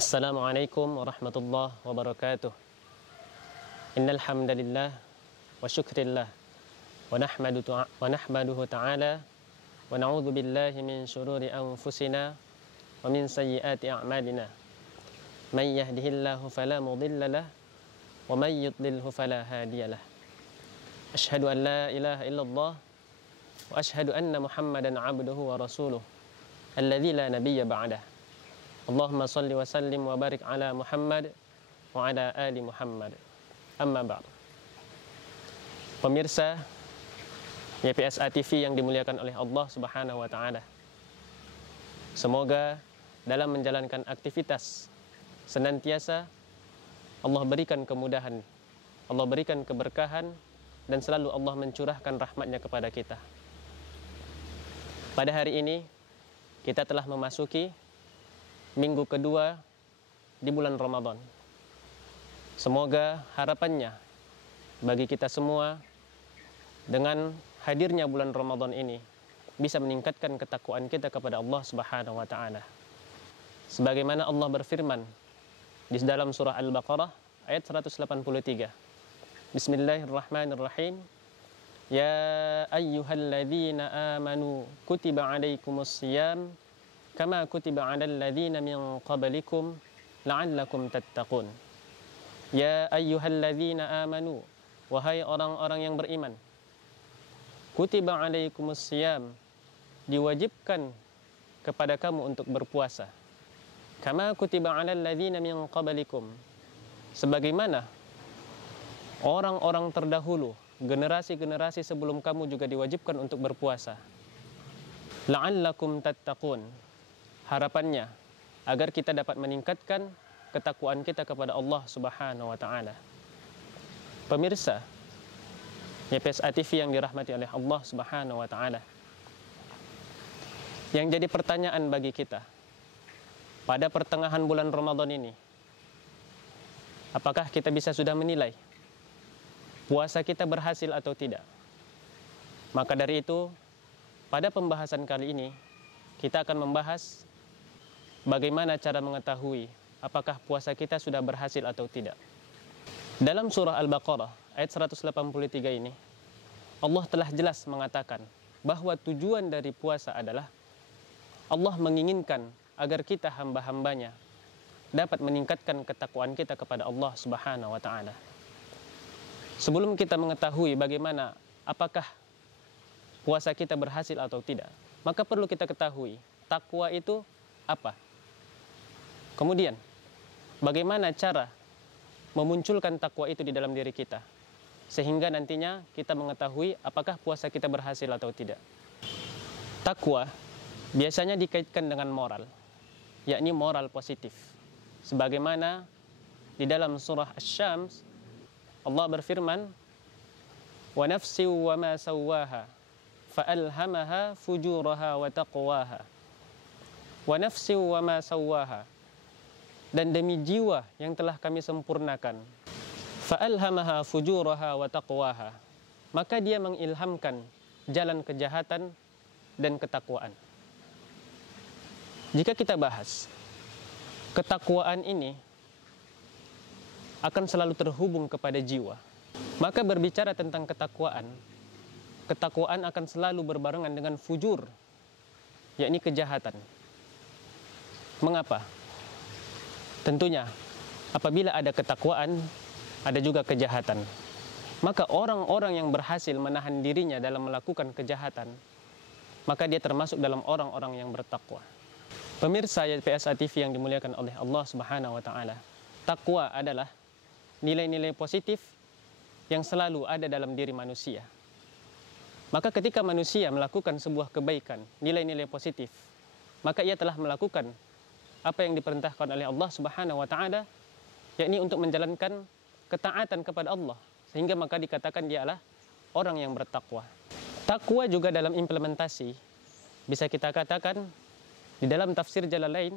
Assalamualaikum warahmatullahi wabarakatuh. Innal hamdalillah wa syukrillah wa nahmaduhu ta'ala wa na'udzu billahi min syururi anfusina wa min sayyiati a'malina. May yahdihillahu fala mudilla lahu wa may yudlilhu fala hadiya lahu. Asyhadu an la ilaha illallah wa asyhadu anna Muhammadan 'abduhu wa rasuluh alladzi la nabiyya ba'dah. Allahumma salli wa sallim wa barik ala Muhammad wa ala ali Muhammad. Amma ba'd. Pemirsa YPSA TV yang dimuliakan oleh Allah Subhanahu wa taala. Semoga dalam menjalankan aktivitas senantiasa Allah berikan kemudahan, Allah berikan keberkahan, dan selalu Allah mencurahkan rahmatnya kepada kita. Pada hari ini kita telah memasuki minggu kedua di bulan Ramadan. Semoga harapannya bagi kita semua dengan hadirnya bulan Ramadan ini bisa meningkatkan ketakwaan kita kepada Allah Subhanahu wa taala. Sebagaimana Allah berfirman di dalam surah Al-Baqarah ayat 183. Bismillahirrahmanirrahim. Ya ayyuhalladzina amanu kutiba alaikumusiyam kama kutiba 'alal ladzina min qablikum la'allakum tattaqun. Ya ayyuhalladzina amanu, wahai orang-orang yang beriman, kutiba 'alaikumusiyam, diwajibkan kepada kamu untuk berpuasa. Kama kutiba 'alal ladzina min qablikum, sebagaimana orang-orang terdahulu, generasi-generasi sebelum kamu juga diwajibkan untuk berpuasa. La'allakum tattaqun, harapannya agar kita dapat meningkatkan ketakwaan kita kepada Allah Subhanahu wa taala. Pemirsa YPSA TV yang dirahmati oleh Allah Subhanahu wa taala. Yang jadi pertanyaan bagi kita pada pertengahan bulan Ramadan ini, apakah kita bisa sudah menilai puasa kita berhasil atau tidak? Maka dari itu, pada pembahasan kali ini kita akan membahas bagaimana cara mengetahui apakah puasa kita sudah berhasil atau tidak. Dalam surah Al-Baqarah ayat 183 ini, Allah telah jelas mengatakan bahwa tujuan dari puasa adalah Allah menginginkan agar kita hamba-hambanya dapat meningkatkan ketakwaan kita kepada Allah Subhanahu wa taala. Sebelum kita mengetahui bagaimana apakah puasa kita berhasil atau tidak, maka perlu kita ketahui takwa itu apa. Kemudian, bagaimana cara memunculkan takwa itu di dalam diri kita, sehingga nantinya kita mengetahui apakah puasa kita berhasil atau tidak. Takwa biasanya dikaitkan dengan moral, yakni moral positif. Sebagaimana di dalam surah Asy-Syams, Allah berfirman, "Wa nafsi wa ma sawwaha, fa alhamaha fujuraha wa taqwaha." Wa nafsi wa ma sawwaha, dan demi jiwa yang telah kami sempurnakan, fa'alhamaha fujuraha wa taqwaha, maka dia mengilhamkan jalan kejahatan dan ketakwaan. Jika kita bahas ketakwaan ini akan selalu terhubung kepada jiwa, maka berbicara tentang ketakwaan akan selalu berbarengan dengan fujur, yakni kejahatan. Mengapa? Tentunya, apabila ada ketakwaan, ada juga kejahatan. Maka orang-orang yang berhasil menahan dirinya dalam melakukan kejahatan, maka dia termasuk dalam orang-orang yang bertakwa. Pemirsa YPSA TV yang dimuliakan oleh Allah Subhanahu wa taala, takwa adalah nilai-nilai positif yang selalu ada dalam diri manusia. Maka ketika manusia melakukan sebuah kebaikan, nilai-nilai positif, maka ia telah melakukan apa yang diperintahkan oleh Allah Subhanahu wa taala, yakni untuk menjalankan ketaatan kepada Allah, sehingga maka dikatakan dia adalah orang yang bertakwa. Takwa juga dalam implementasi bisa kita katakan di dalam tafsir Jalalain,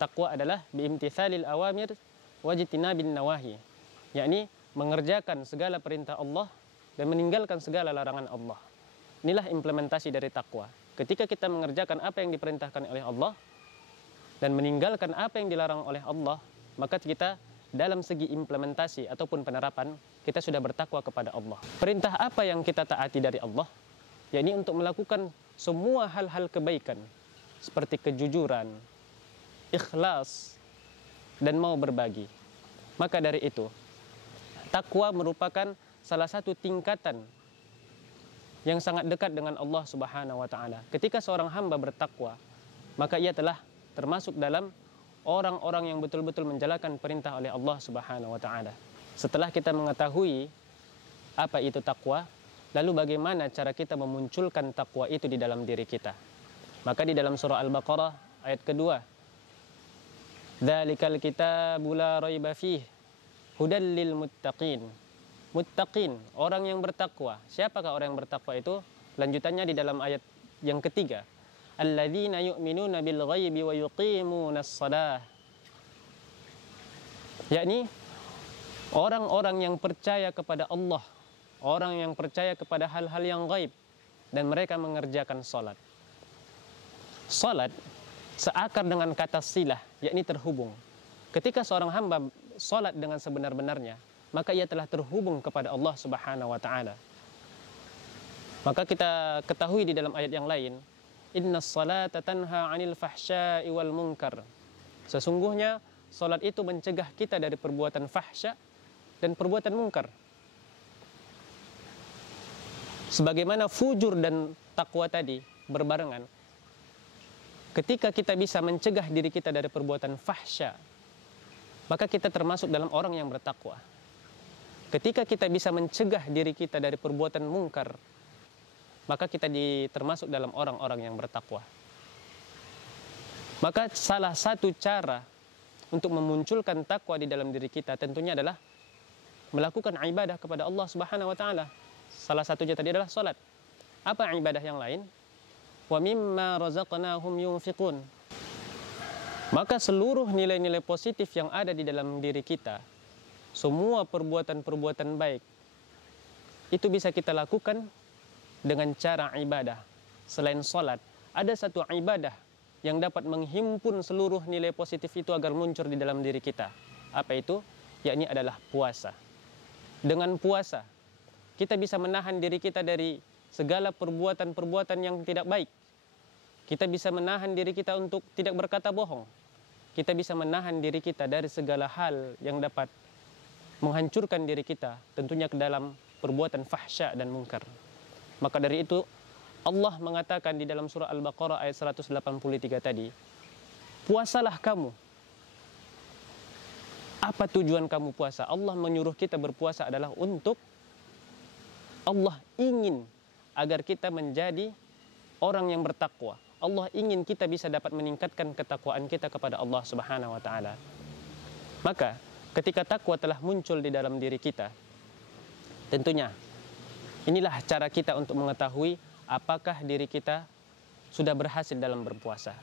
takwa adalah biimtitsalil awamir wajtinabin nawahi, yakni mengerjakan segala perintah Allah dan meninggalkan segala larangan Allah. Inilah implementasi dari takwa. Ketika kita mengerjakan apa yang diperintahkan oleh Allah, dan meninggalkan apa yang dilarang oleh Allah, maka kita dalam segi implementasi ataupun penerapan, kita sudah bertakwa kepada Allah. Perintah apa yang kita taati dari Allah? Yakni untuk melakukan semua hal-hal kebaikan, seperti kejujuran, ikhlas, dan mau berbagi. Maka dari itu, takwa merupakan salah satu tingkatan yang sangat dekat dengan Allah Subhanahu wa Ta'ala. Ketika seorang hamba bertakwa, maka ia telah termasuk dalam orang-orang yang betul-betul menjalankan perintah oleh Allah Subhanahu wa Ta'ala. Setelah kita mengetahui apa itu takwa, lalu bagaimana cara kita memunculkan takwa itu di dalam diri kita? Maka di dalam surah Al-Baqarah ayat kedua, "Dzalikal kitabu la raiba fihi hudal lil muttaqin." Muttaqin, orang yang bertakwa. Siapakah orang yang bertakwa itu? Lanjutannya di dalam ayat yang ketiga, alladzina yu'minuna bil ghaibi wa yuqimunas shalah. Yakni orang-orang yang percaya kepada Allah, orang yang percaya kepada hal-hal yang gaib, dan mereka mengerjakan salat. Salat seakar dengan kata silah, yakni terhubung. Ketika seorang hamba salat dengan sebenar-benarnya, maka ia telah terhubung kepada Allah Subhanahu wa Ta'ala. Maka kita ketahui di dalam ayat yang lain, innas salata tanha 'anil fahsya'i wal munkar. Sesungguhnya salat itu mencegah kita dari perbuatan fahsya dan perbuatan munkar. Sebagaimana fujur dan takwa tadi berbarengan, ketika kita bisa mencegah diri kita dari perbuatan fahsya, maka kita termasuk dalam orang yang bertakwa. Ketika kita bisa mencegah diri kita dari perbuatan munkar, maka kita termasuk dalam orang-orang yang bertakwa. Maka salah satu cara untuk memunculkan takwa di dalam diri kita tentunya adalah melakukan ibadah kepada Allah Subhanahu wa Ta'ala. Salah satunya tadi adalah salat. Apa ibadah yang lain? Wa mimma razaqnahum yunfiqun. Maka seluruh nilai-nilai positif yang ada di dalam diri kita, semua perbuatan-perbuatan baik, itu bisa kita lakukan dengan cara ibadah. Selain salat, ada satu ibadah yang dapat menghimpun seluruh nilai positif itu agar muncul di dalam diri kita. Apa itu? Yakni adalah puasa. Dengan puasa, kita bisa menahan diri kita dari segala perbuatan-perbuatan yang tidak baik. Kita bisa menahan diri kita untuk tidak berkata bohong. Kita bisa menahan diri kita dari segala hal yang dapat menghancurkan diri kita, tentunya ke dalam perbuatan fahsya dan munkar. Maka dari itu, Allah mengatakan di dalam surah Al-Baqarah ayat 183 tadi, puasalah kamu. Apa tujuan kamu puasa? Allah menyuruh kita berpuasa adalah untuk Allah ingin agar kita menjadi orang yang bertakwa. Allah ingin kita bisa dapat meningkatkan ketakwaan kita kepada Allah Subhanahu wa Ta'ala. Maka ketika takwa telah muncul di dalam diri kita, tentunya inilah cara kita untuk mengetahui apakah diri kita sudah berhasil dalam berpuasa.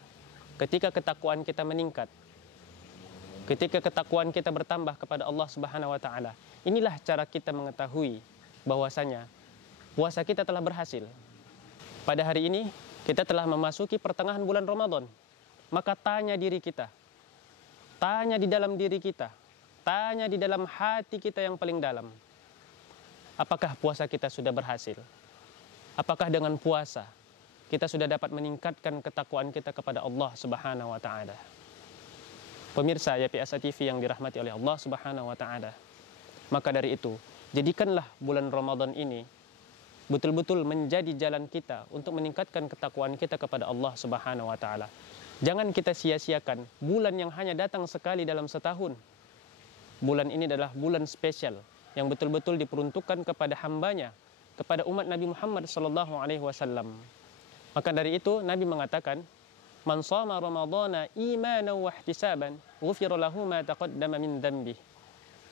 Ketika ketakwaan kita meningkat, ketika ketakwaan kita bertambah kepada Allah Subhanahu wa Ta'ala, inilah cara kita mengetahui bahwasanya puasa kita telah berhasil. Pada hari ini kita telah memasuki pertengahan bulan Ramadan. Maka tanya diri kita, tanya di dalam diri kita, tanya di dalam hati kita yang paling dalam, apakah puasa kita sudah berhasil? Apakah dengan puasa kita sudah dapat meningkatkan ketakwaan kita kepada Allah Subhanahu wa Ta'ala? Pemirsa YPSA TV yang dirahmati oleh Allah Subhanahu wa Ta'ala, maka dari itu, jadikanlah bulan Ramadan ini betul-betul menjadi jalan kita untuk meningkatkan ketakwaan kita kepada Allah Subhanahu wa Ta'ala. Jangan kita sia-siakan bulan yang hanya datang sekali dalam setahun. Bulan ini adalah bulan spesial yang betul-betul diperuntukkan kepada hambanya, kepada umat Nabi Muhammad SAW. Maka dari itu Nabi mengatakan, man shoma ramadhana imanan wa ihtisaban ghufira lahu ma taqaddama min dhanbi.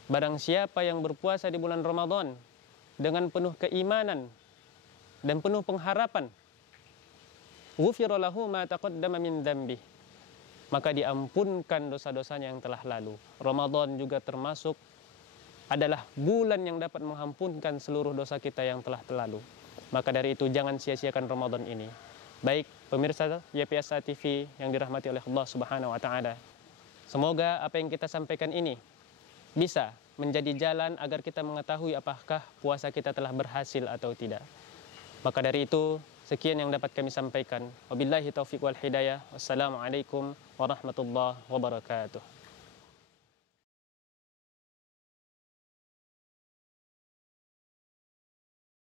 Barang siapa yang berpuasa di bulan Ramadan dengan penuh keimanan dan penuh pengharapan, ghufira lahu ma taqaddama min dhanbi, maka diampunkan dosa-dosanya yang telah lalu. Ramadan juga termasuk adalah bulan yang dapat mengampunkan seluruh dosa kita yang telah lalu. Maka dari itu jangan sia-siakan Ramadan ini. Baik pemirsa YPSA TV yang dirahmati oleh Allah Subhanahu wa taala. Semoga apa yang kita sampaikan ini bisa menjadi jalan agar kita mengetahui apakah puasa kita telah berhasil atau tidak. Maka dari itu, sekian yang dapat kami sampaikan. Wabillahi taufiq wal hidayah. Wassalamualaikum warahmatullahi wabarakatuh.